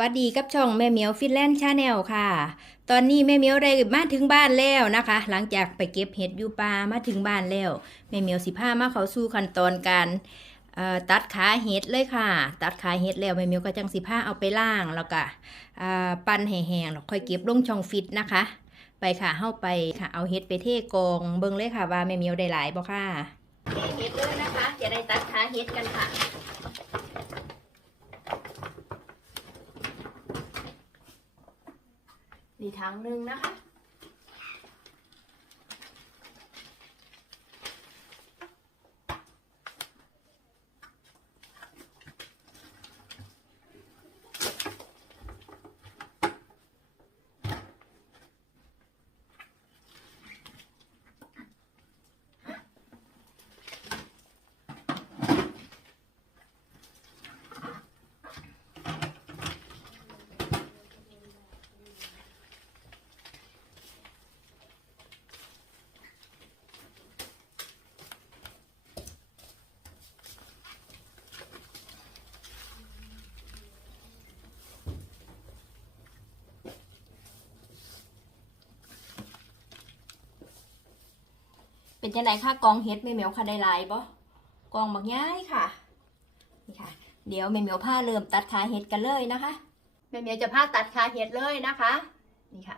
วัสดีกับช่องแม่เมียวฟินแลนด์ชาแนลค่ะ ตอนนี้แม่เมียวได้มาถึงบ้านแล้วนะคะ หลังจากไปเก็บเห็ดอยู่ป่ามาถึงบ้านแล้วแม่เมียวสิพามาเขาสู่ขั้นตอนการตัดขาเห็ดเลยค่ะ ตัดขาเห็ดแล้วแม่เมียวก็จังสิพาเอาไปล่างแล้วก็ปั้นให้แห้งแล้วค่อยเก็บลงช่องฟิตนะคะ ไปค่ะเข้าไปค่ะเอาเห็ดไปเทกองเบิ่งเลยค่ะว่าแม่เมียวได้หลายบ่ค่ะเห็ดเลยนะคะ จะได้ตัดขาเห็ดกันค่ะ มีถังหนึ่งนะคะ เป็นจังไดค่ะกองเฮ็ดแม่เหมียวค่ะได้หลายบ่กองบักย้ายค่ะนี่ค่ะ เดี๋ยวแม่เหมียวผ้าเริ่มตัดขาเห็ดกันเลยนะคะแม่เหมียวจะผ้าตัดขาเห็ดเลยนะคะ นี่ค่ะ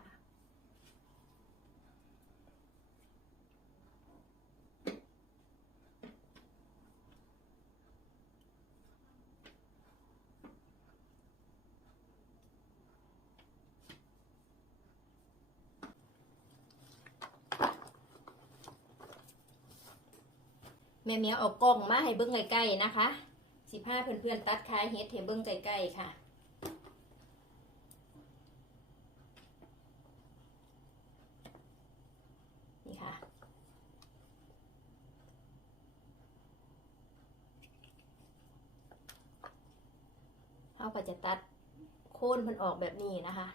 แม่เมียเอากล้องมาให้เบิ้งใกล้ๆนะคะสิพาเพื่อนๆตัดขายเฮ็ดให้เบิ้งใกล้ๆค่ะ นี่ค่ะ เขาก็จะตัดโค่นมันออกแบบนี้นะคะ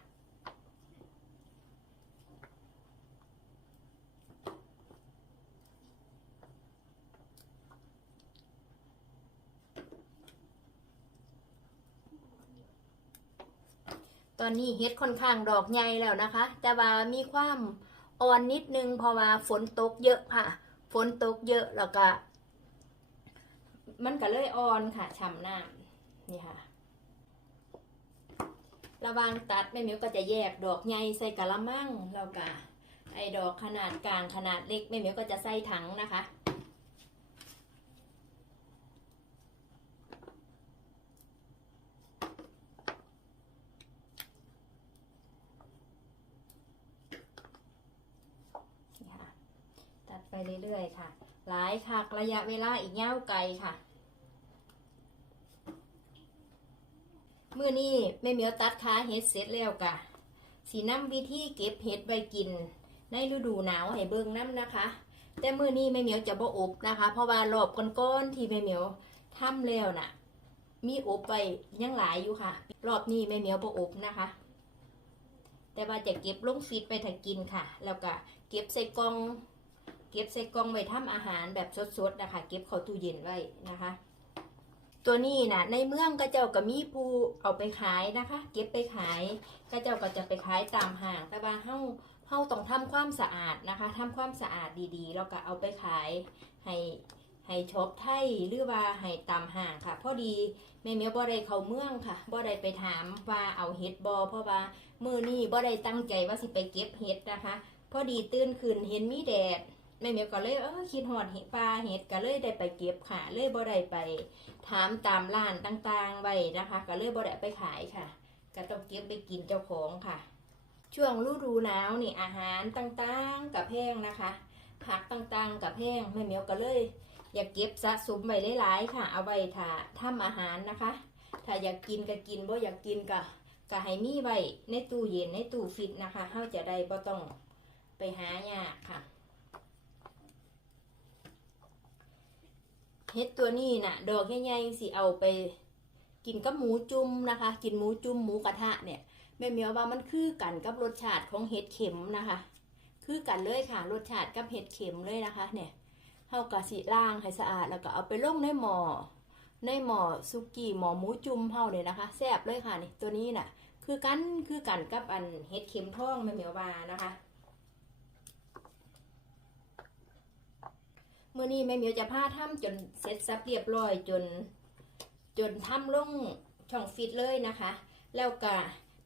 ต อนนี้เฮ็ดค่อนข้างดอกใหญ่แล้วนะคะ แต่ว่ามีความอ่อนนิดนึงเพราะว่าฝนตกเยอะค่ะ ฝนตกเยอะแล้วก็มันก็เลยอ่อนค่ะฉ่ำน้ำนี่ค่ะ ระวางตัดแม่มิวก็จะแยกดอกใหญ่ใส่กะละมังแล้วก็ไอ้ดอกขนาดกลางขนาดเล็กแม่มิวก็จะใส่ถังนะคะ นี่ค่ะตัดไป เรื่อยๆค่ะ หลายค่ะระยะเวลาอีกเง้าวไกลค่ะมื่อนี้แม่เหมียวตัดขาเห็ดเสร็จแล้วกะสีน้ำวิธีเก็บเห็ดไว้กิน ในฤดูหนาวให้เบิ่งน้ำนะคะ แต่มื่อนี้แม่เหมียวจะบ่อบนะคะ เพราะว่ารอบก้อนๆที่แม่เหมียวทำแล้วน่ะ มีอบไปยังหลายอยู่ค่ะ รอบนี้แม่เหมียวบ่อบนะคะ แต่ว่าจะเก็บลงฟีดไปถ้ากินค่ะ แล้วก็เก็บใส่กล่อง เก็บใส่กล่องไว้ทำอาหารแบบสดๆนะคะ เก็บเข้าตู้เย็นไว้นะคะ ตัวนี้นะในเมืองก็เจ้าก็มีผู้เอาไปขายนะคะ เก็บไปขายก็เจ้าก็จะไปขายตามห้างแต่ว่าเฮาเฮาต้องทำความสะอาดนะคะทำความสะอาดดีๆ แล้วก็เอาไปขายให้ให้ช็อปไทยหรือว่าให้ตามห้างค่ะ พอดีแม่เมียบ่ได้เข้าเมืองค่ะบ่ได้ไปถามว่าเอาเฮ็ดบ่เพราะว่ามือนี้บ่ได้ตั้งใจว่าสิไปเก็บเฮ็ดนะคะ พอดีตื่นขึ้นเห็นมีแดด แม่เมียวก็เลยเออคิดฮอดเห็ดปลาเห็ดก็เลยได้ไปเก็บค่ะเลยบ่ได้ไปถามตามร้านต่างๆไว้นะคะ ก็เลยบ่ได้ไปขายค่ะ ก็ต้องเก็บไปกินเจ้าของค่ะ ช่วงฤดูหนาวนี่อาหารต่างๆกับแพงนะคะผักต่างๆกับแพงแม่เมียวก็เลย อยากเก็บสะสมไว้หลายๆค่ะ เอาไว้ถ้าทำอาหารนะคะ ถ้าอยากกินก็กินบ่อยากกินก็ก็ให้มีไว้ในตู้เย็นในตู้ฟิตนะคะเฮาจะได้บ่ต้องไปหายากค่ะ เห็ดตัวนี้น่ะ ดอกใหญ่ๆสิเอาไป กินกับหมูจุ่มนะคะ กินหมูจุ่มหมูกระทะเนี่ยแม่เมียวว่ามันคือกันกับรสชาติของเห็ดเข็มนะคะ คือกันเลยค่ะรสชาติกับเห็ดเข็มเลยนะคะ เนี่ยเฮากะสิล้างให้สะอาดแล้วก็เอาไปลงในหม้อในหมอซุกี้หมอหมูจุ่มเฮาเนี่ยนะคะแซ่บเลยค่ะนี่ตัวนี้น่ะ คือกันคือกันกับอันเห็ดเข็มทองแม่เมียวบานะคะ เมื่อนี้แม่เหมียวจะพาทำจนเสร็จสับเรียบร้อยจน จนทำลงช่องฟิตเลยนะคะ แล้วก็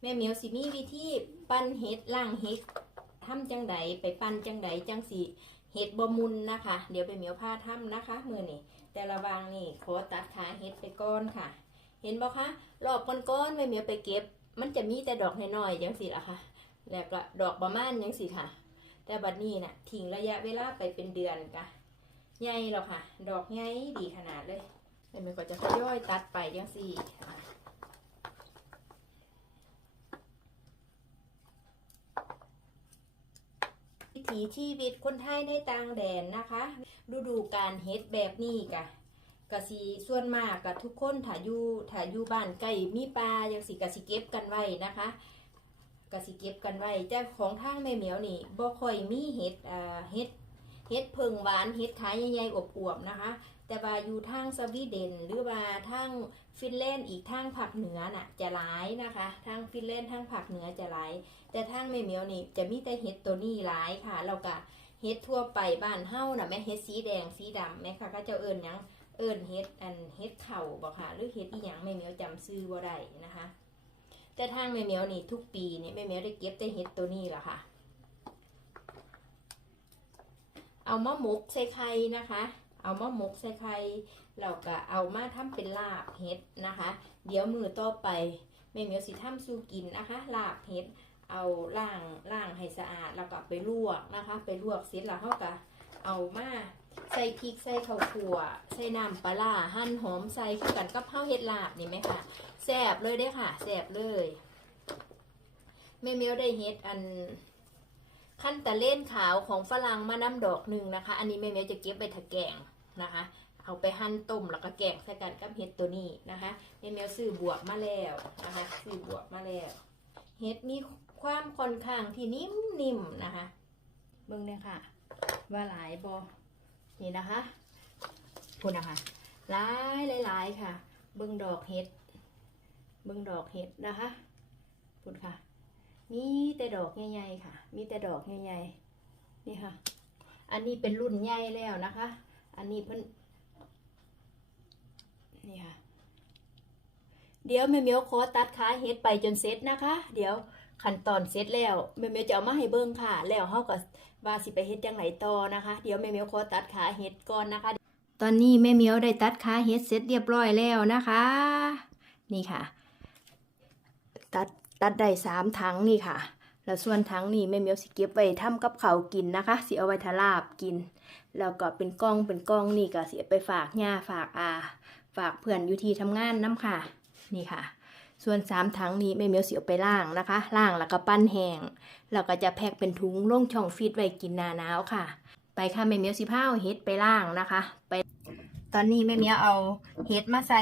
แม่เหมียวสิมีวิธีปั้นเห็ดล่างเห็ดทำจังใดไปปั้นจังใดจังสีเห็ดบมุนนะคะ เดี๋ยวไปเหมียวพาทำนะคะมือนี่แต่ละวางนี่ขอตัดขาเห็ดไปก้อนค่ะ เห็นบ่คะรอบก้อนๆแม่เหมียวไปเก็บ มันจะมีแต่ดอกน้อยๆจังสิล่ะค่ะแล้วก็ดอกประมาณจังสิค่ะ แต่บัดนี้น่ะทิ้งระยะเวลาไปเป็นเดือนกะ ใหญ่แล้วค่ะ ดอกใหญ่ดีขนาดเลยแม่เหมียวก็จะค่อยตัดไปจังสิค่วิถีชีวิตคนไทยในต่างแดนนะคะ ฤดูการเฮ็ดแบบนี้กะกะสิส่วนมากกะทุกคนถ้าอยู่ถ้าอยู่บ้านใกล้มีปลายังสิกะสิเก็บกันไว้นะคะกะสิเก็บกันไว้แต่ของทางแม่เหมียวนี่บ่ค่อยมีเฮ็ดอ่าเฮ็ด เฮ็ดเพิงหวานเฮ็ดขายใหญ่ๆอวบๆนะคะ แต่ว่าอยู่ทางสวีเดนหรือว่าทางฟินแลนด์อีกทางภาคเหนือน่ะจะหลายนะคะทางฟินแลนด์ทางภาคเหนือจะหลายแต่ทางแม่เมียวนี่จะมีแต่เห็ดตัวนี้หลายค่ะแล้วก็เห็ดทั่วไปบ้านเฮ้าน่ะแม่เห็ดสีแดงสีดำแม่ค่ะก็เจ้าเอิญยังเอิญเห็ดอันเห็ดเข่าบ่ค่ะหรือเห็ดอีหยังแม่เมียวจำซื้อบ่ได้นะคะ แต่ทางแม่เมียวนี่ทุกปีนี่แม่เมียวได้เก็บแต่เห็ดตัวนี้ล่ะค่ะ เอามาหมกใส่ไข่นะคะ เอามาหมกใส่ไข่แล้วก็เอามาทำเป็นลาบเห็ดนะคะ เดี๋ยวมือต่อไปแม่เหมียวสิทำสู่กินนะคะ ลาบเห็ดเอาล่างล่างให้สะอาดแล้วก็ไปลวกนะคะ ไปลวกเสร็จแล้วเขาก็เอามาใส่พริกใส่ข้าวคั่วใส่น้ำปลาหั่นหอมใส่คือกันกับข้าวเห็ดลาบนี่ไหมคะแซ่บเลยเด้ค่ะแซ่บเลยแม่เมียวได้เฮ็ดอัน ขั้นตะเล่นขาวของฝรั่งมาน้ำดอกหนึ่งนะคะ อันนี้แม่เมียวจะเก็บไปถะแกงนะคะ เอาไปหั่นต้มแล้วก็แกงใส่กันกับเห็ดตัวนี้นะคะแม่เมียวซื้อบวกมาแล้วนะคะซื้อบวกมาแล้วเห็ดมีความค่อนข้างที่นิ่มๆนะคะเบิ่งเนี่ยค่ะ ว่าหลายบอนี่นะคะพูดนะคะหลายหลายค่ะ เบิ่งดอกเห็ดเบิ่งดอกเห็ดนะคะพูดค่ะ มีแต่ดอกใหญ่ๆค่ะ มีแต่ดอกใหญ่ๆนี่ค่ะ อันนี้เป็นรุ่นใหญ่แล้วนะคะ อันนี้เพิ่นนี่ค่ะ เดี๋ยวแม่เมียวขอตัดขาเฮ็ดไปจนเสร็จนะคะ เดี๋ยวขั้นตอนเสร็จแล้วแม่เมียวจะเอามาให้เบิ่งค่ะ แล้วเฮาก็ว่าสิไปเฮ็ดจังไหนต่อนะคะ เดี๋ยวแม่เมียวขอตัดขาเฮ็ดก่อนนะคะ ตอนนี้แม่เมียวได้ตัดขาเฮ็ดเสร็จเรียบร้อยแล้วนะคะ นี่ค่ะ ตัด ตัดได้สามถังนี่ค่ะ แล้วส่วนถังนี่แม่เมียวสิเก็บไว้ทำกับเขากินนะคะสิเอาไว้ทาลาบกิน แล้วก็เป็นกล้องเป็นกล้องนี่ก็สิเอาไปฝากย่าฝากอา ฝากเพื่อนอยู่ที่ทำงานน้ำค่ะ นี่ค่ะ ส่วนสามถังนี้แม่เมียวเสียไปล่างนะคะล่างแล้วก็ปั้นแห้งแล้วก็จะแพ็คเป็นถุงลงช่องฟีดไว้กินนาหนาวค่ะ ไปค่ะแม่เมียวสิพ้าเฮ็ดไปล่างนะคะ ไป ตอนนี้แม่เมียวเอาเฮ็ดมาใส่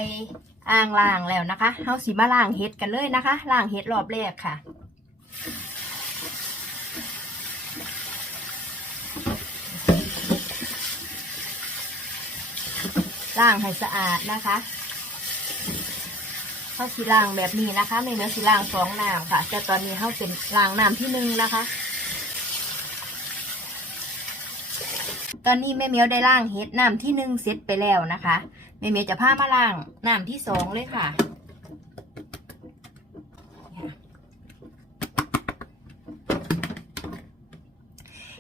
อ่างล่างแล้วนะคะเฮาสิมาล่างเฮ็ดกันเลยนะคะล่างเฮ็ดรอบแรกค่ะล่างให้สะอาดนะคะเขาสีล่างแบบนี้นะคะไม่เหมือนสีล่างสองน้ำค่ะ แต่ตอนนี้เขาเป็นล่างน้ำที่หนึ่งนะคะ ตอนนี้แม่เมียวได้ล่างเฮ็ดน้ำที่หนึ่งเสร็จไปแล้วนะคะ แม่เมียจะพามาล่างน้ำที่สองเลยค่ะ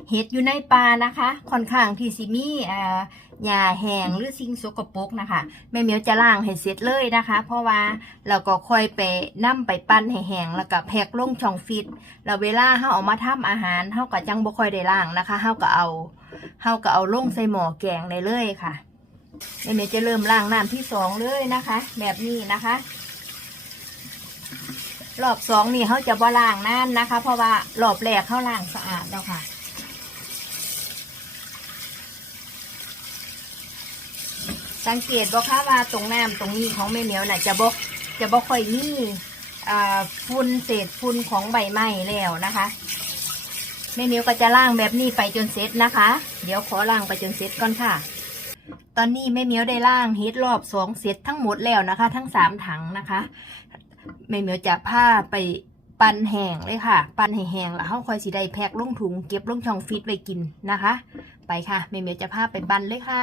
เห็ดอยู่ในปลานะคะ ค่อนข้างที่สิมีอ่าหญ้าแห้งหรือสิ่งสกปรกนะคะ แม่เมียวจะล้างให้เสร็จเลยนะคะ เพราะว่าเราก็ค่อยไปนํไปปั้นให้แห้งแล้วก็แพ็คลงช่องฟิตแล้วเวลาเฮาเอามาทำอาหารเฮาก็จังบ่ค่อยได้ล้างนะคะเฮาก็เอาเฮาก็เอาลงใส่หม้อแกงได้เลยค่ะ แม่เหมียวจะเริ่มล้างน้ำที่สองเลยนะคะ แบบนี้นะคะ รอบสองนี่เขาจะบ่ล้างน้ำนะคะ เพราะว่ารอบแรกเขาล้างสะอาดแล้วค่ะสังเกตบ่คะว่าตรงน้ำตรงนี้ของแม่เหนียวน่ะจะบ่จะบ่ค่อยมีอ่าฝุ่นเศษฝุ่นของใบไม้แล้วนะคะแม่เหนียวก็จะล่างแบบนี้ไปจนเสร็จนะคะ เดี๋ยวขอล่างไปจนเสร็จก่อนค่ะ ตอนนี้แม่เมียวได้ล่างเฮ็ดรอบสองเซตทั้งหมดแล้วนะคะ ทั้งสามถังนะคะแม่เมียวจะผ้าไปปั่นแห้งเลยค่ะ ปั่นแห้งแล้วเขาคอยสีได้แพ็คลงถุงเก็บลงช่องฟิตไว้กินนะคะ ไปค่ะแม่เมียวจะผ้าไปปั่นเลยค่ะ